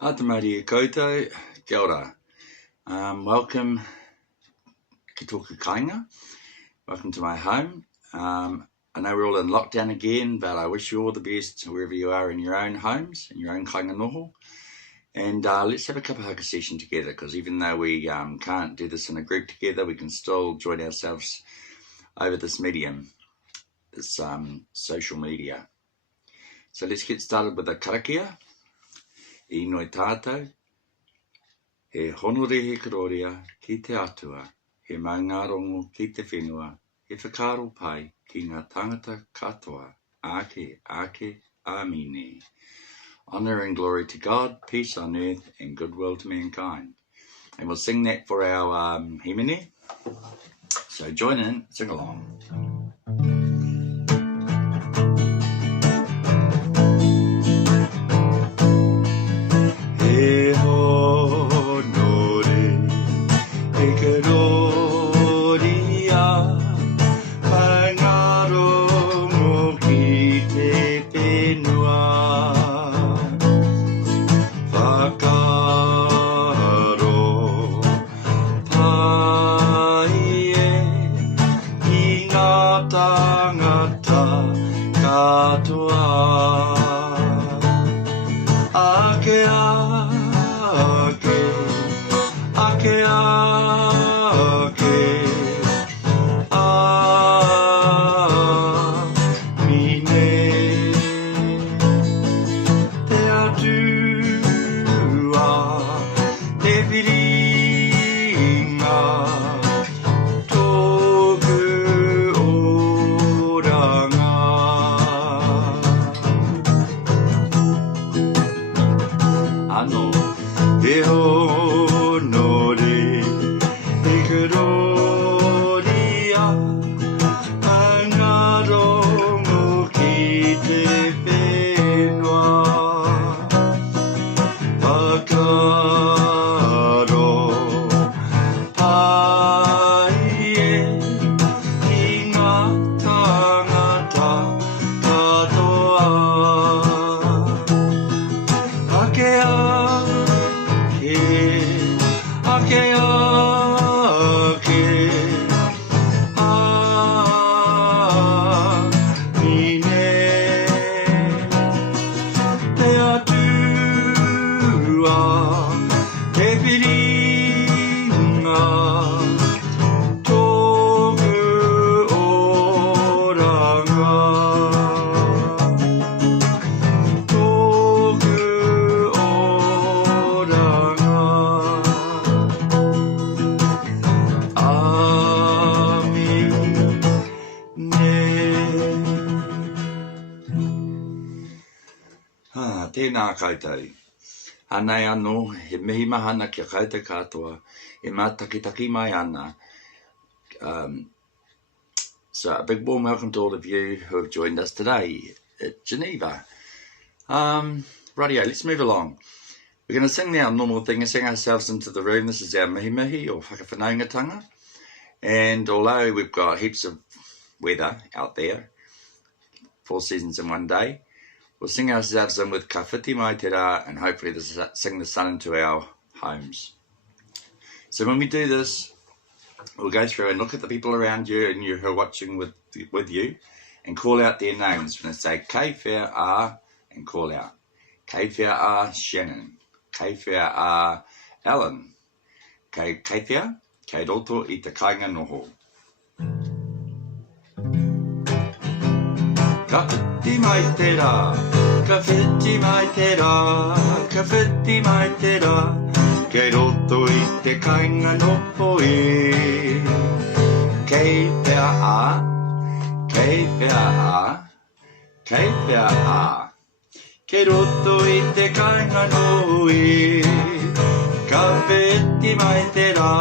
Atamari koutou, kia ora. Welcome ki tōku kāinga. Welcome to my home. I know we're all in lockdown again, but I wish you all the best wherever you are in your own homes, in your own kāinga noho. And let's have a kapahaka session together, because even though we can't do this in a group together, we can still join ourselves over this medium, this social media. So let's get started with a karakia. I noi tātou, he honore he karoria ki te atua, he maunga rongo ki te whenua, he whakaro pai ki ngā tangata katoa, ake, amine. Honour and glory to God, peace on earth and goodwill to mankind. And we'll sing that for our himene. So join in, sing along. He honore, he karoria, maunga rongo ki te whenua, whakaro pai e i ngā tangata katoa. Ake, amine. Te atua, te piringa, tōku oranga. Ano, he honore, he karoria, maunga rongo ki te whenua, whakaro pai e i ngā tangata katoa. Ake, amine. Te atua, te piringa, tōku oranga, tōku oranga. Tēnā koutou. Anei anō, he mihi mahana kia koutou katoa, e mātakitaki mai ana. So a big warm welcome to all of you who have joined us today at Geneva. Rightio, let's move along. We're going to sing our normal thing and sing ourselves into the room. This is our mihi or whakawhanaungatanga. And although we've got heaps of weather out there, 4 seasons in one day, we'll sing ourselves in with ka whiti mai te rā, and hopefully sing the sun into our homes. So when we do this, we'll go through and look at the people around you and you who are watching with you and call out their names. We're going to say, kei whea a, and call out. Kei whea a Shannon. Kei whea a Allan. Kei whea, kei roto i te kāinga noho. Ka whiti mai te rā, ka whiti mai te rā, ka whiti mai te rā, kei roto i te kāinga noho e. Kei whea a, kei whea a, kei whea a, kei roto i te kāinga noho e. Ka whiti mai te rā,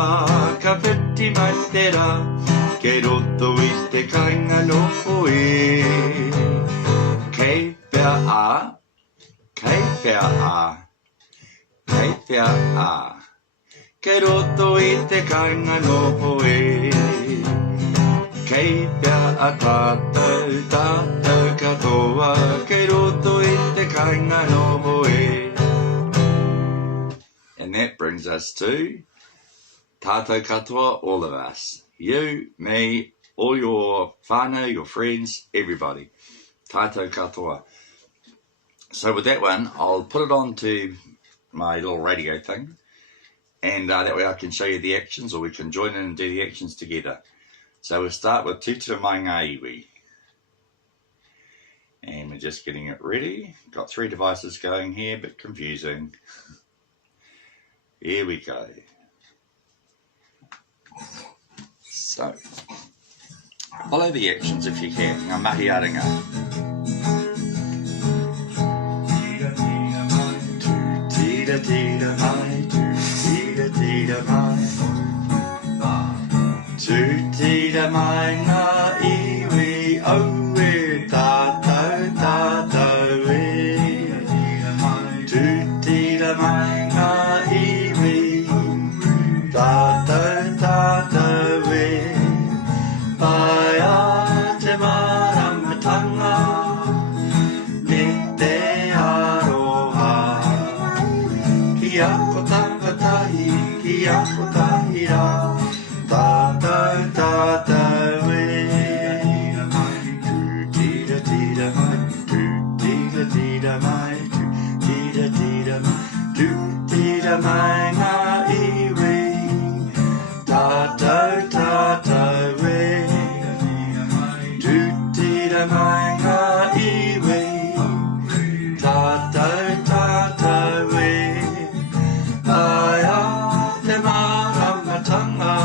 ka whiti mai te rā, kei roto i te kāinga noho e. Kei whea a, kei whea a, kei whea a, kei roto i te kāinga noho e. Kei whea a tātou, tātou katoa, kei roto i te kāinga noho e. that brings us to tātou katoa, all of us. You, me, all your whānau, your friends, everybody. Tātou katoa. So with that one, I'll put it on to my little radio thing, and that way I can show you the actions, or we can join in and do the actions together. So we'll start with tūtira mai ngā iwi. And we're just getting it ready. Got 3 devices going here, but confusing. Here we go. So, follow the actions if you can. Ngā mahi aringa. Tūtira tira mai, tūtira tira mai. Tūtira mai ngā iwi, au e tātou, tātou e. Tūtira mai ngā iwi, tātou, tātou e. Pai a te maramatanga, me te aroha. Ki ako takatahi, ki ako tahira. Tātou, tātou e. Tūtira tira mai, tūtira tira mai, tūtira tira mai, tūtira mai ngā iwi. Tātou, tātou e. Tūtira mai ngā iwi. Tātou, tātou e. Ai a te maramatanga,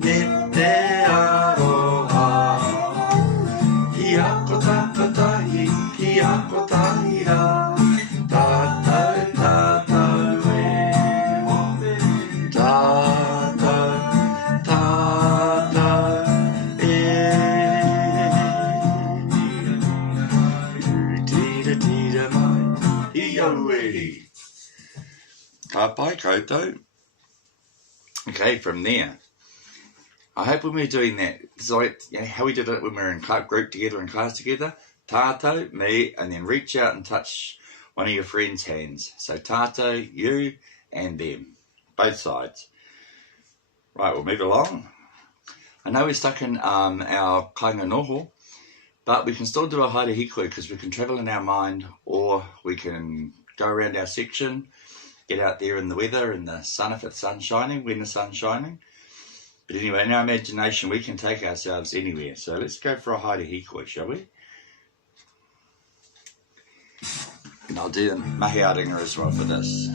me te aroha. Ki ako takatahi, ki ako tahira. Tātou, tātou e. Tātou, tātou e. Tūtira tira mai, I au e. Ka pai koutou. Okay, from there, I hope when we're doing that, it's like how we did it when we were in group together, in class together, tātou, me, and then reach out and touch one of your friends' hands. So tātou, you, and them, both sides. Right, we'll move along. I know we're stuck in our kainga noho, but we can still do a haere hikoi because we can travel in our mind, or we can go around our section, get out there in the weather, in the sun if the sun's shining, when the sun's shining. But anyway, in our imagination, we can take ourselves anywhere. So let's go for a haere hikoi, shall we? And I'll do the mahi aringa as well for this.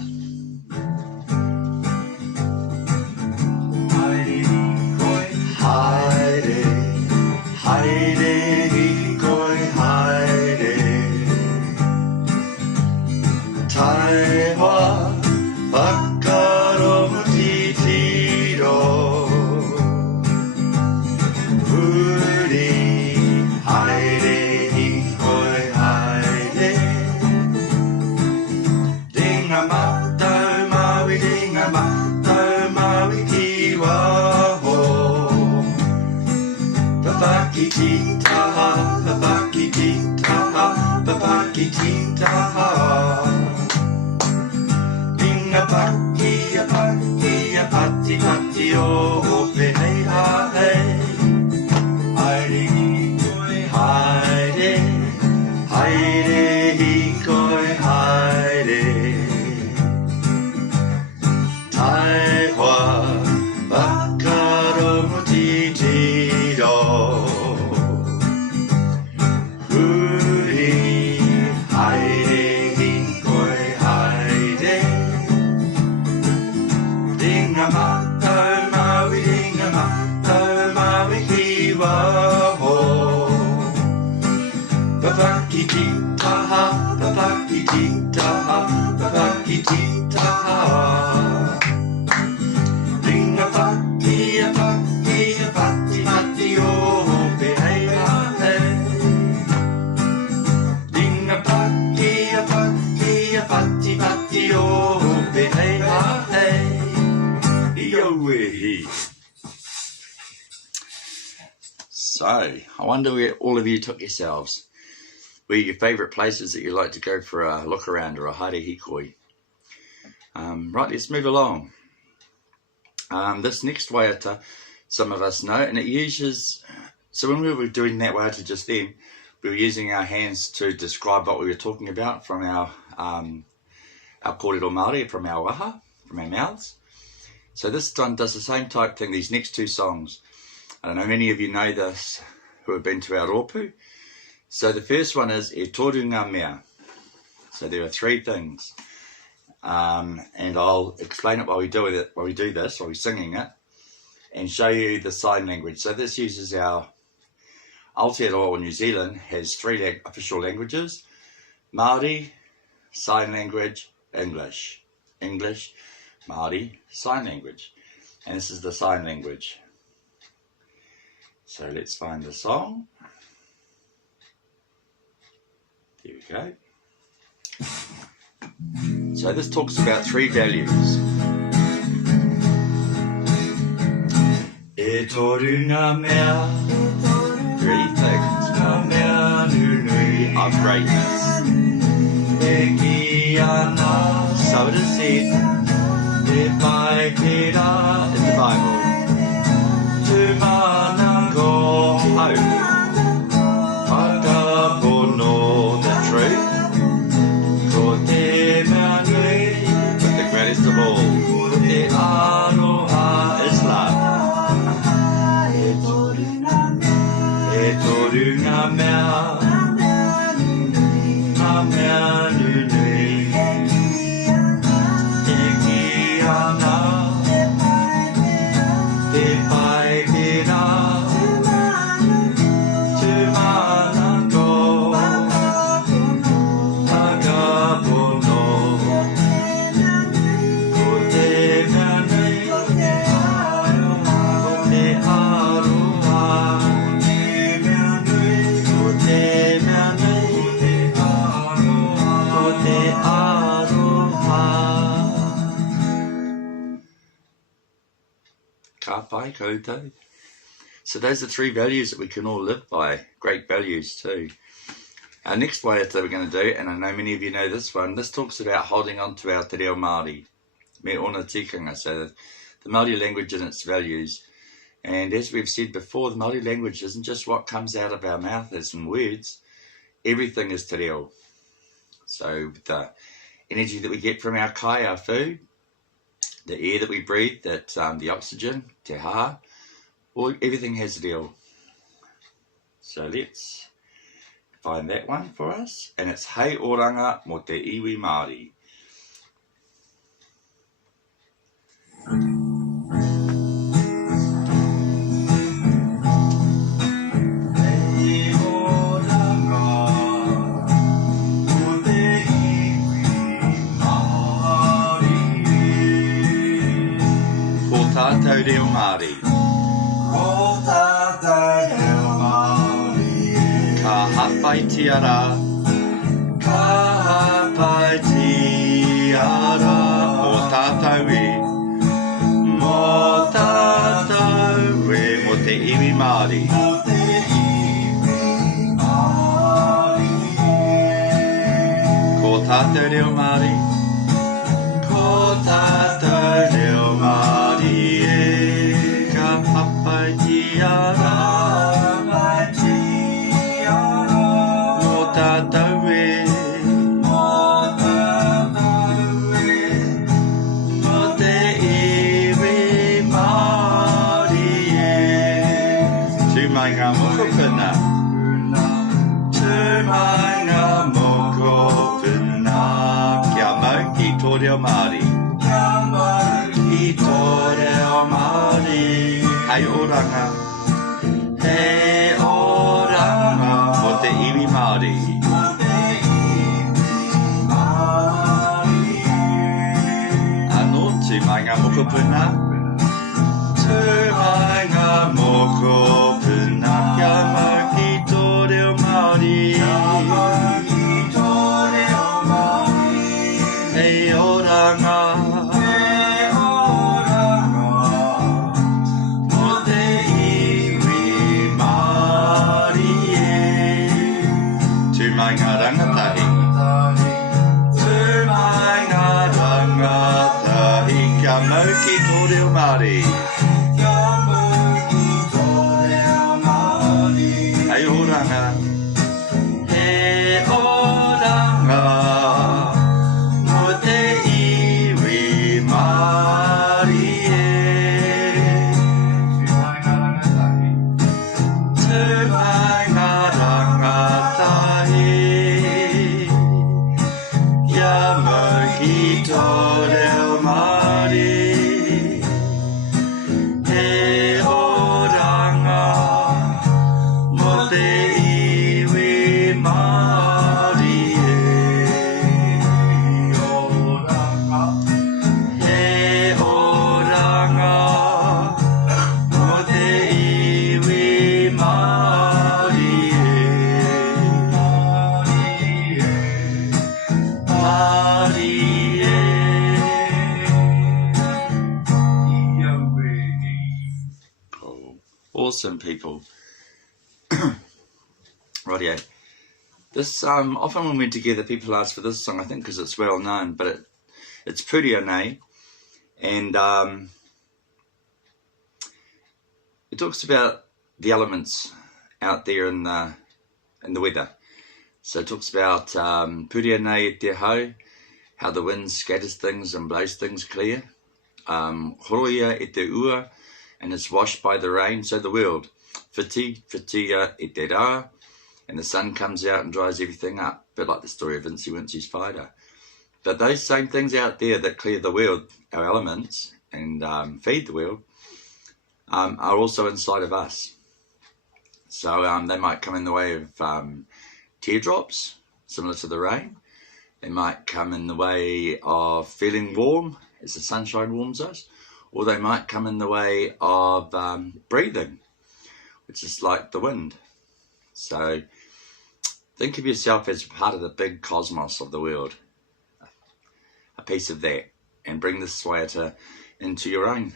Haere hikoi, haere, haere hikoi, haere. Tai hoa, whakaro muti tiro. Puri, haere hikoi, haere. Dinga matau maui, dinga matau maui ki waho. Papaki titaha, papaki titaha, papaki titaha. Paki, a paki, a pati, pati, o hei ha hei. Haere hikoi, haere, haere hikoi, haere. Tai hoa, whakaro muti tiro. Huri, haere hikoi, haere. Dinga matau maui, dinga matau maui ki waho. Papaki titaha, papaki titaha, papaki titaha. Dinga paki, a paki, a pati, pati, o hei ha hei. Dinga paki, a paki, a pati, pati, o hei ha hei. So, I wonder where all of you took yourselves. Where are your favourite places that you like to go for a look around or a haere hikoi? Right, let's move along. This next waiata, some of us know, and it uses, so when we were doing that waiata just then, we were using our hands to describe what we were talking about from our kōrero Māori, from our waha, from our mouths. So this one does the same type thing, these next two songs. I don't know, many of you know this who have been to our rōpū. So the first one is E toru ngā mea. So there are three things. And I'll explain it while we do this, while we're singing it, and show you the sign language. So this uses our Aotearoa New Zealand has three official languages: Māori, sign language, English. English, Māori, sign language. And this is the sign language. So let's find the song. There we go. So this talks about three values. E toru ngā mea, three things. Ngā mea nunui of greatness. E ki ana, so it is said. E pai pera in the Bible. Tu mana ko hau. Whakapono, the truth. But the greatest of all, the aroha is love. E toru ngā mea, ngā mea nunui. E ki ana, te pai pera, tu mana ko, whakapono. So those are three values that we can all live by, great values too. Our next waiata that we're going to do, and I know many of you know this one, this talks about holding on to our te reo Māori, me ona tikanga, so the Māori language and its values. And as we've said before, the Māori language isn't just what comes out of our mouth as in words, everything is te reo. So the energy that we get from our kai, our food, the air that we breathe, that the oxygen, te ha, well, everything has reo. So let's find that one for us. And it's Hei Oranga mo te iwi Māori. Tātou reo Māori. Ko tātou reo Māori. Ka hapai tiara. Ka hapai tiara. Mō tātou e. Mō tātou e. Mō te iwi Māori. Mō te iwi Māori. Ko tātou reo Māori. Ko tātou reo Māori. Māori. Ki tō reo Māori. Hei oranga. Hei oranga. Mo te iwi Māori. Mo te iwi Māori. Anō, tū mai ngā mokopuna. Tū mai ngā mokopuna. Kia mau ki tō reo Māori. Kia mau ki tō reo Māori. Hei oranga. Hei oranga. Mo te iwi Māori e. Tū mai ngā rangatahi. Tū mai ngā rangatahi. Māori. Hei oranga. He oranga. Mo te iwi Māori e. Te mai ngā rangatahi. Kia mo ki tō reo Māori. He oranga. Mo te iwi Māori e. He oranga. Mo te iwi Māori e. Māori e. Cool. Awesome, people. Rightio. This often when we're together, people ask for this song. I think because it's well known, but it's Puri Nei, and it talks about the elements out there in the weather. So it talks about Puri Nei e te hau, how the wind scatters things and blows things clear. Horoia e te ua, and it's washed by the rain. So the world, whitia e te rā, and the sun comes out and dries everything up. A bit like the story of Vinci Vinci's spider. But those same things out there that clear the world, our elements, and feed the world, are also inside of us. So they might come in the way of teardrops, similar to the rain. They might come in the way of feeling warm as the sunshine warms us. Or they might come in the way of breathing, which is like the wind. So think of yourself as part of the big cosmos of the world, a piece of that, and bring this waiata into your own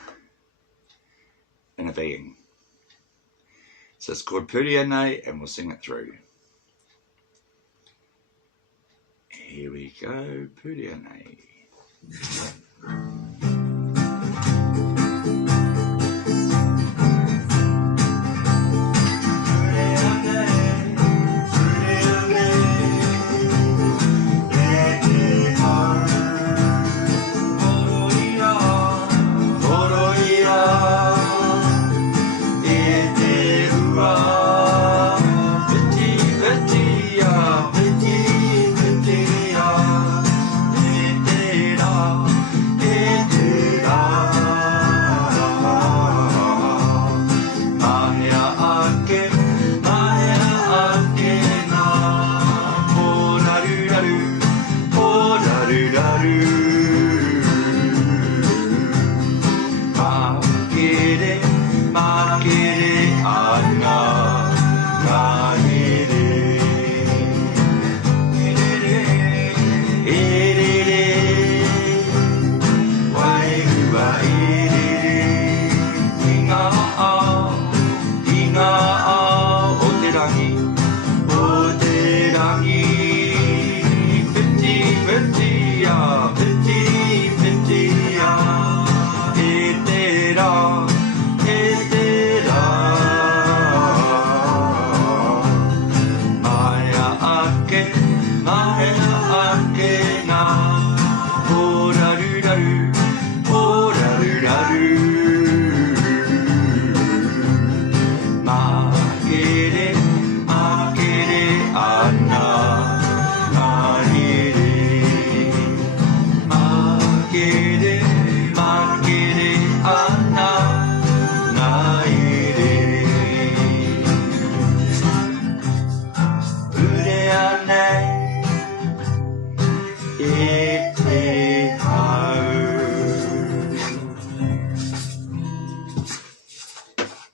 inner being. So it's called Puri Nei, and we'll sing it through. Here we go, Puri Nei.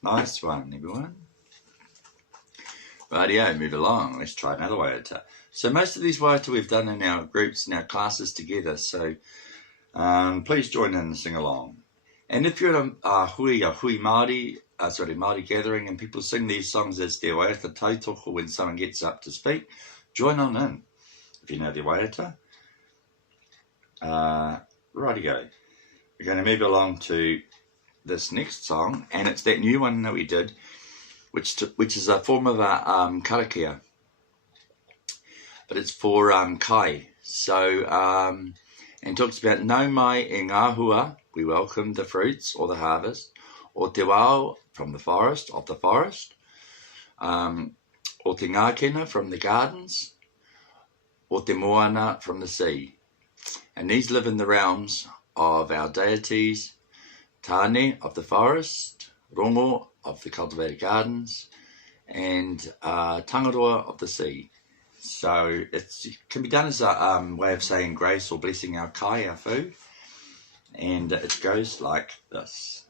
Nice one, everyone. Rightio, move along. Let's try another waiata. So most of these waiata we've done in our groups, in our classes together. So please join in and sing along. And if you're at a hui Māori, Māori gathering, and people sing these songs as their waiata tautoko when someone gets up to speak, join on in if you know their waiata. Rightio. We're going to move along to this next song, and it's that new one that we did, which is a form of a karakia, but it's for kai. So and talks about no mai e ngā hua, we welcome the fruits or the harvest, o te wao, from the forest, of the forest, o te ngākena, from the gardens, o te moana, from the sea. And these live in the realms of our deities, Tane, of the forest, Rongo, of the cultivated gardens, and Tangaroa, of the sea. So it can be done as a way of saying grace or blessing our kai, our food. And it goes like this.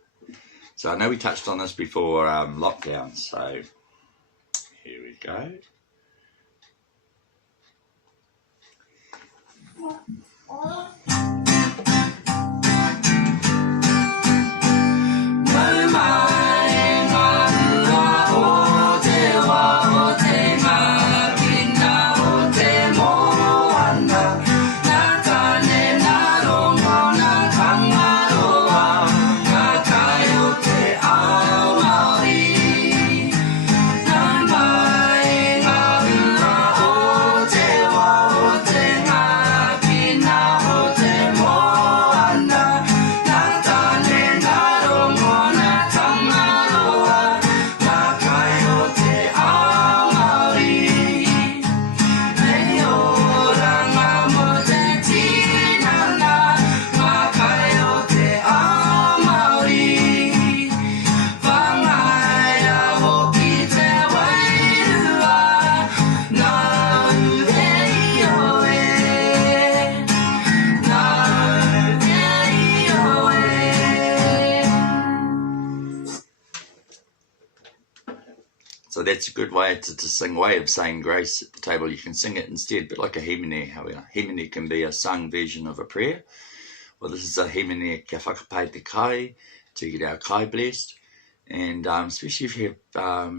So I know we touched on this before lockdown, so here we go. So that's a good way to sing, way of saying grace at the table. You can sing it instead, but like a hemine, however. Hemine can be a sung version of a prayer. Well, this is a hemine kia whakapai te kai, to get our kai blessed. And especially if you have,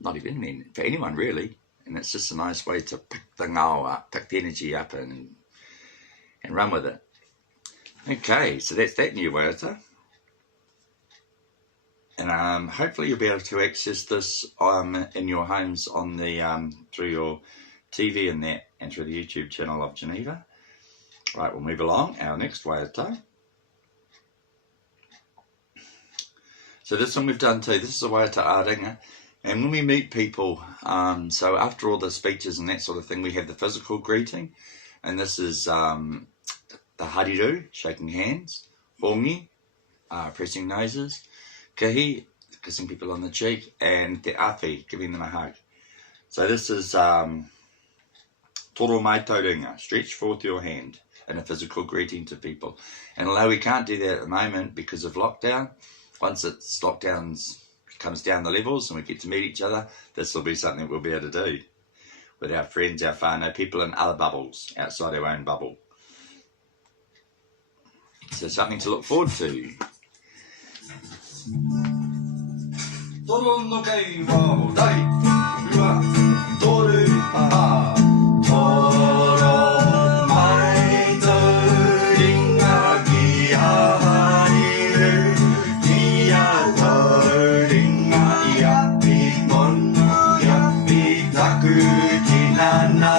not even men, for anyone really. And it's just a nice way to pick the ngao up, pick the energy up and run with it. Okay, so that's that new waiata. And hopefully you'll be able to access this in your homes on the through your TV and that, and through the YouTube channel of Geneva. Right, we'll move along. Our next waiata. So this one we've done too. This is a waiata āringa. And when we meet people, so after all the speeches and that sort of thing, we have the physical greeting. And this is the hariru, shaking hands. Hongi, pressing noses. Kihi, kissing people on the cheek, and te awhi, giving them a hug. So this is toro mai taurunga, stretch forth your hand in a physical greeting to people. And although we can't do that at the moment because of lockdown, once it's lockdowns comes down the levels and we get to meet each other, this will be something we'll be able to do with our friends, our whānau, people in other bubbles, outside our own bubble. So something to look forward to. Toro no kei wa dai ua toru a toro mai tauringa ki hariru ia tauringa ia pi mon ia pi taku tinana.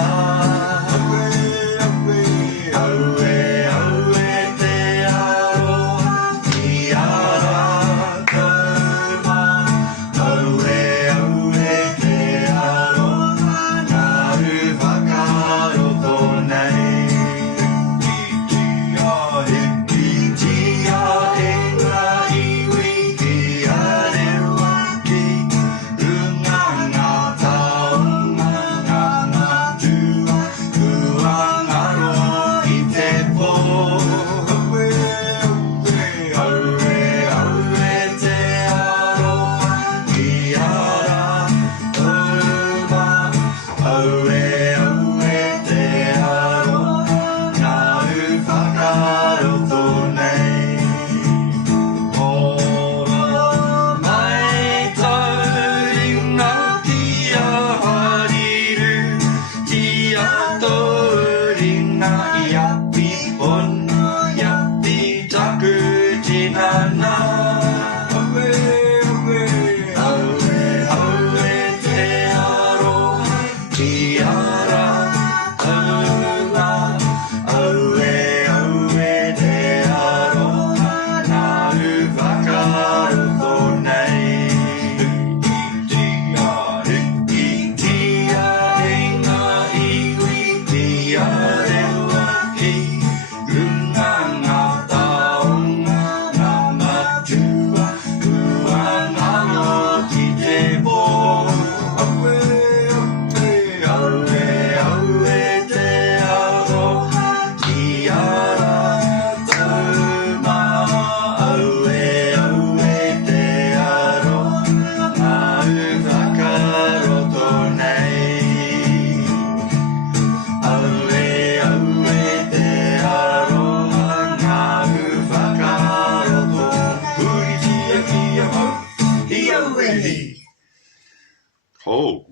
Oh,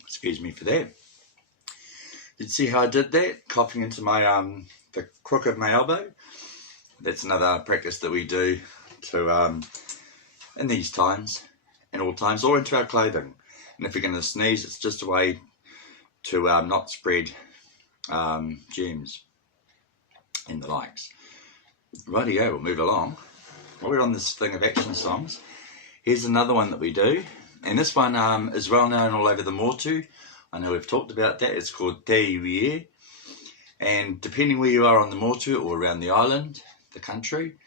excuse me for that. Did you see how I did that? Coughing into my the crook of my elbow. That's another practice that we do to in these times, in all times, or into our clothing. And if you're going to sneeze, it's just a way to not spread germs and the likes. Rightio, we'll move along. While we're on this thing of action songs, here's another one that we do. And this one is well known all over the Motu. I know we've talked about that. It's called Te Iwie. And depending where you are on the Motu or around the island, the country,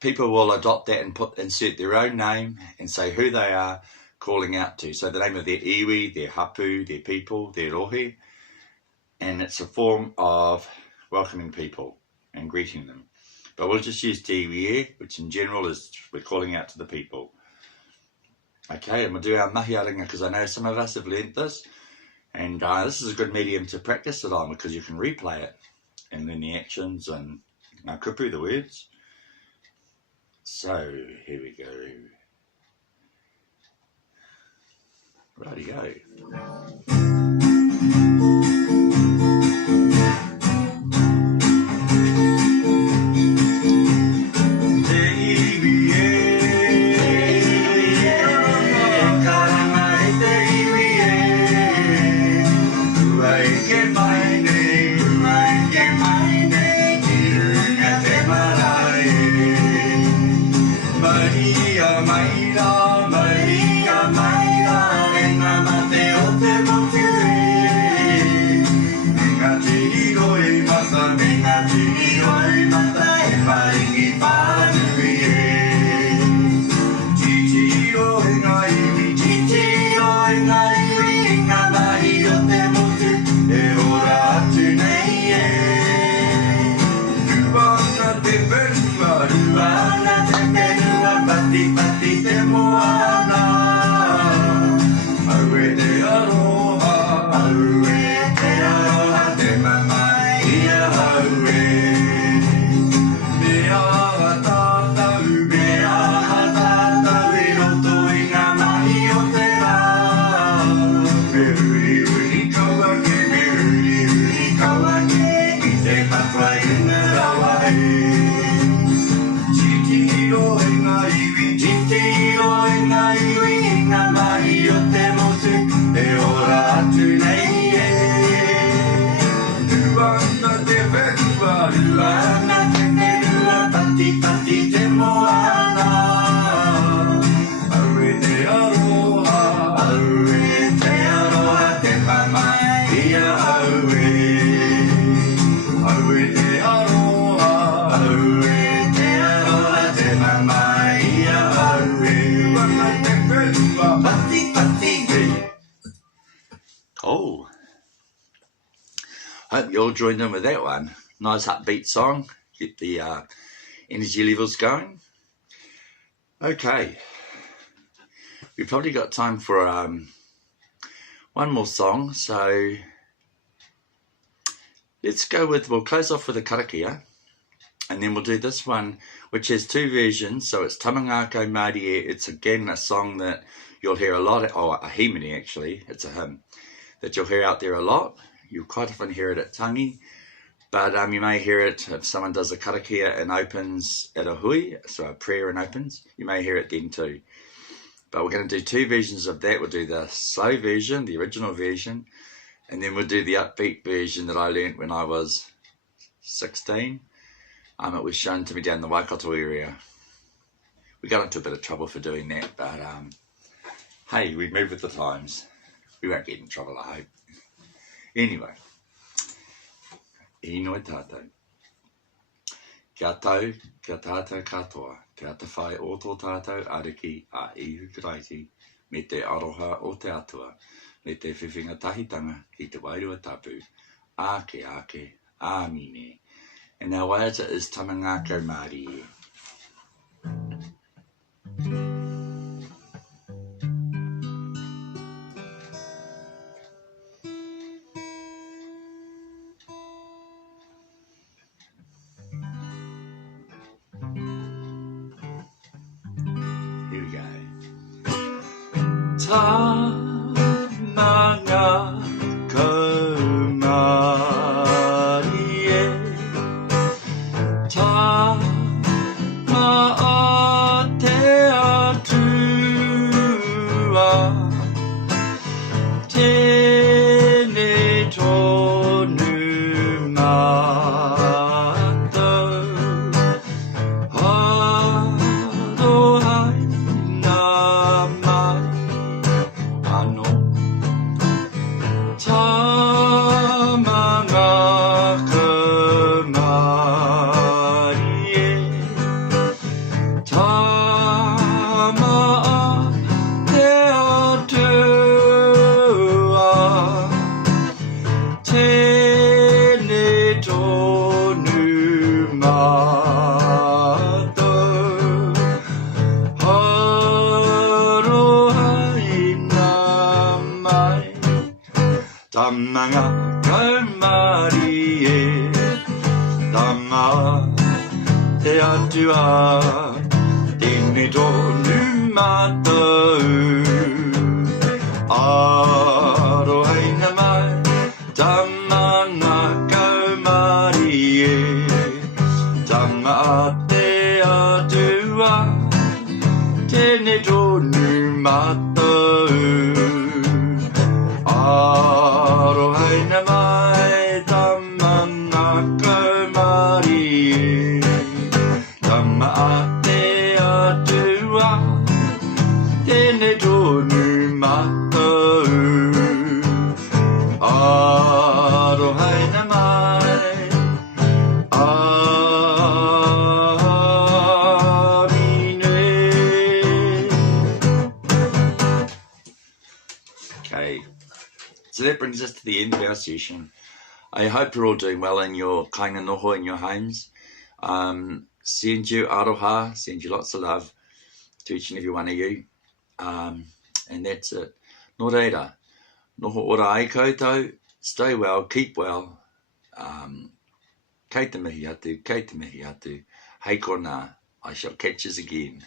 people will adopt that and insert their own name and say who they are calling out to. So the name of their iwi, their hapu, their people, their rohe. And it's a form of welcoming people and greeting them. But we'll just use Te Iwie, which in general is we're calling out to the people. Okay, and we'll do our mahi aringa because I know some of us have learnt this. And this is a good medium to practice it on because you can replay it and then the actions and kupu, the words. So, here we go. Righty-go. Oh, hope you all joined in with that one. Nice upbeat song, get the energy levels going. Okay, we've probably got time for one more song, so let's go with, we'll close off with a karakia, and then we'll do this one, which has two versions. So it's Tamangako Mārie. It's again a song that you'll hear a lot, a himini actually, it's a hymn that you'll hear out there a lot. You'll quite often hear it at tangi, but you may hear it if someone does a karakia and opens at a hui, so a prayer and opens, you may hear it then too. But we're going to do 2 versions of that. We'll do the slow version, the original version, and then we'll do the upbeat version that I learnt when I was 16. It was shown to me down the Waikato area. We got into a bit of trouble for doing that, but hey, we move with the times. We won't get in trouble, I hope. Anyway, i noi tātou. Kia tau, kia tātou katoa, kia te whai o tō tātou ariki a ihu karaiti, me te aroha o te atua, me te whiwhinga tahitanga ki te wairua tapu, ake, āmine. And our waiata is tamangako Māori. Here we go. Tamangako Māori, ta maa te atua, tēnei tonu mātou, arohai nā mai anō, tamangako Māori, tamaa te atua, tēnei tonu mātou, arohai nā mai, tamangako Māori, tama te atua, tēnei tonu mātou, arohai nā mai, tamangako Māori, tama te atua, tēnei tonu mātou, arohai nā mai, tamangako Māori, tama te atua, tēnei tonu mātou, arohai nā mai, āmine. Okay, so that brings us to the end of our session. I hope you're all doing well in your kāinga noho in your homes. Send you aroha, send you lots of love to each and every one of you. And that's it. Nō reira, noho ora ai koutou, stay well, keep well. Kei te mihi atu, hei kona, I shall catch us again.